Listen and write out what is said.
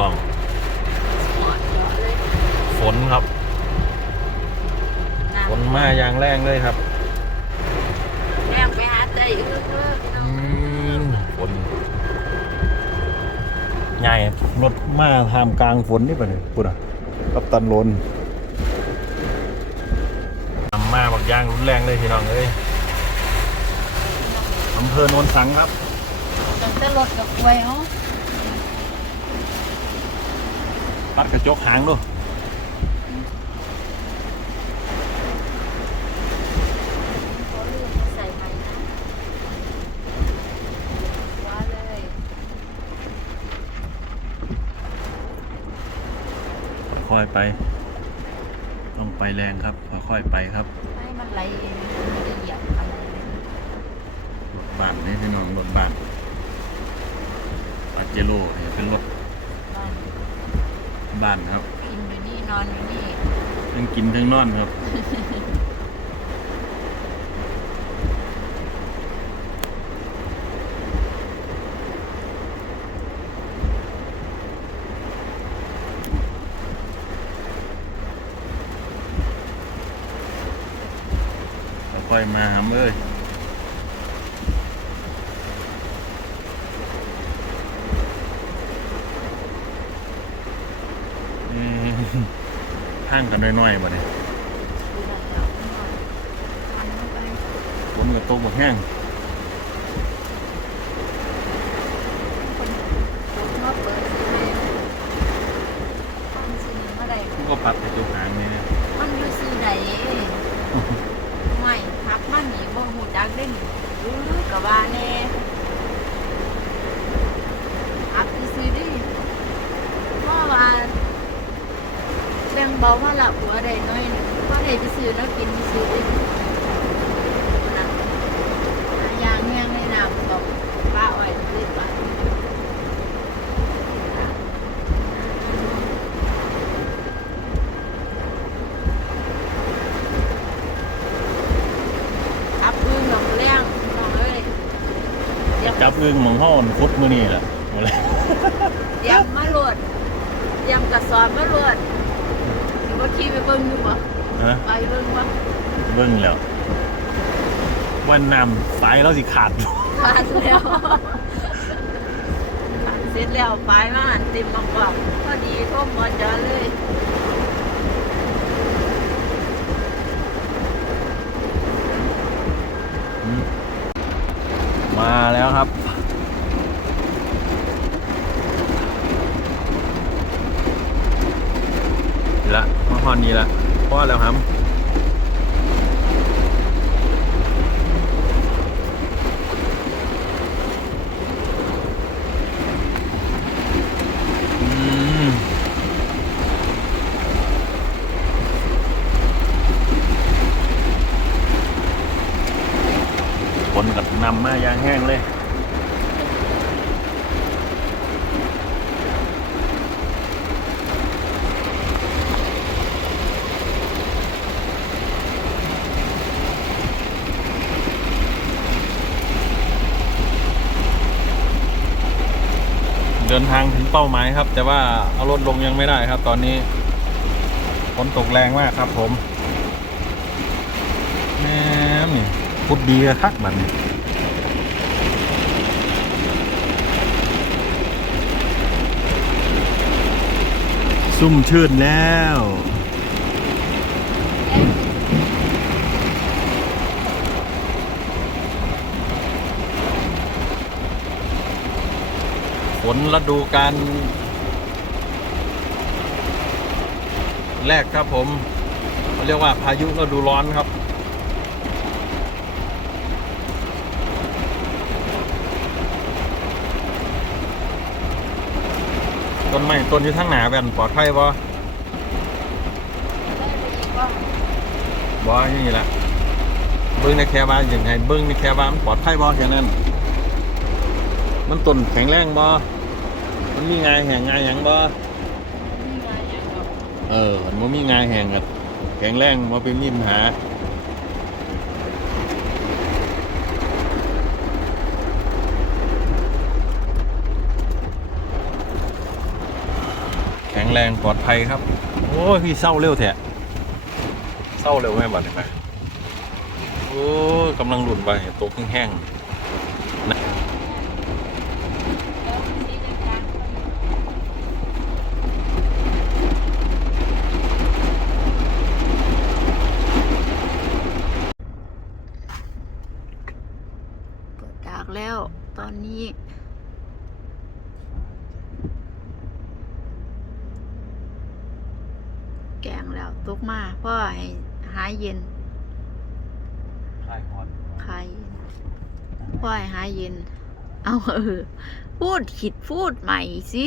น้อง ฝนครับ ฝนมาอย่างแรงเลยครับแรงไปหาเตยอึ้งเลยพี่น้ออืงมฝนใหญ่รถมาทามกลางฝนนี่ปะเนี่ยปุ่นอะกับตันลนทำมาบักอยางรุนแรงเลยพี่น้องเอ้ยอำเภอโนนสังครับตั้งแต่รถกับกล้วยเนาะ ปัดกระจกหางดูใส่ไปนะว้าเลยค่อยๆไป ต้องไปแรงครับ ค่อยๆไปครับให้มันไหลเองไม่ได้เหยียบอะไรเลยรถบ้านนี่พี่น้องรถบ้านปาเจโร่เนี่ยเป็นรถ บ้านครับ กินอยู่นี่นอนอยู่นี่ทั้งกินทั้งนอนครับ ค่อยๆมาหามเอ้ย ห่างกันน้อยๆบ่เนี่ยดูนั่นแล้วนอนมันไม่ไปฝนกับตกบ่แห้งคนคนมาเปิดซีเมนต์ฟังซีเมนต์เมื่อไหร่มันก็ปัดกระจกหางนี่นะมันอยู่ซีไหนไม่พักมันหนีบ่หูจักเด้งรู้กับว่าแน่อัพซื้อดิเพราะว่าแบ่งเบามาละหัวได้น้อยหนึงเพราะได้ไปซื้อแล้วกินซื้อดินะหายางแห้งในน้ำกับป้าอ้อยเลยป่ะอัพอึ้งหนองเลี้ยงน้องเอ้ยเดี๋ยวจับอึ้งหมองห้อนคุดมือนี่แหละหมดแล้วเตรียมมาโหลดเตรียมกระสอบมาโหลด สิบ่ขี่ไปเบิ่งอยู่บ่ฮะไปเบิ่งบ่เบิ่งแล้ววันนำสายเราสิขาด ผ่านแล้วผ่านเสร็จแล้วไปมาอันเต็มบังบังพอดีโทรหมอจอเลยมาแล้วครับนี่ ละมาฮอนนี้ละพอแล้วครับฝนกับนำมายางแห้งเลย เดินทางถึงเป้าหมายครับ แต่ว่าเอารถลงยังไม่ได้ครับ ตอนนี้ฝนตกแรงมากครับ ผมแหมนี่พุดดีคักบัดนี้ซุ่มชื่นแล้ว นฤดูการแรกครับผมเขาเรียกว่าพายุฤดูร้อนครับ ต้นไม้ต้นที่ทั้งหนาแวนปลอดภัยบ่ได้ไปอีกบ่อย่างนี้แหละเบิ้งในแคบานอย่างไรเบิ้งในแคบานมันปลอดภัยบ่แค่นั้น มันต้นแข็งแรงบ่ มันมีงายแห่งงายหยังบ่นี่ไงอย่างแบบเออมันมีงานแห่งอะแข็งแรงมาเป็นมีปัญหางแรงปลอดภัยครับ โอ้ยพี่เศร้าเร็วแท้เศร้าเร็วแม่บัดนี่ไหมโอ้ยกำลังหลุนไปตกแห้งๆนะ เปิดดาก แล้วตอนนี้ แกงแล้วตกมาพ่อให้หายเย็นคลายคอนคลายเย็นพ่อให้หายเย็น เอาเออพูดขิดพูดใหม่สิ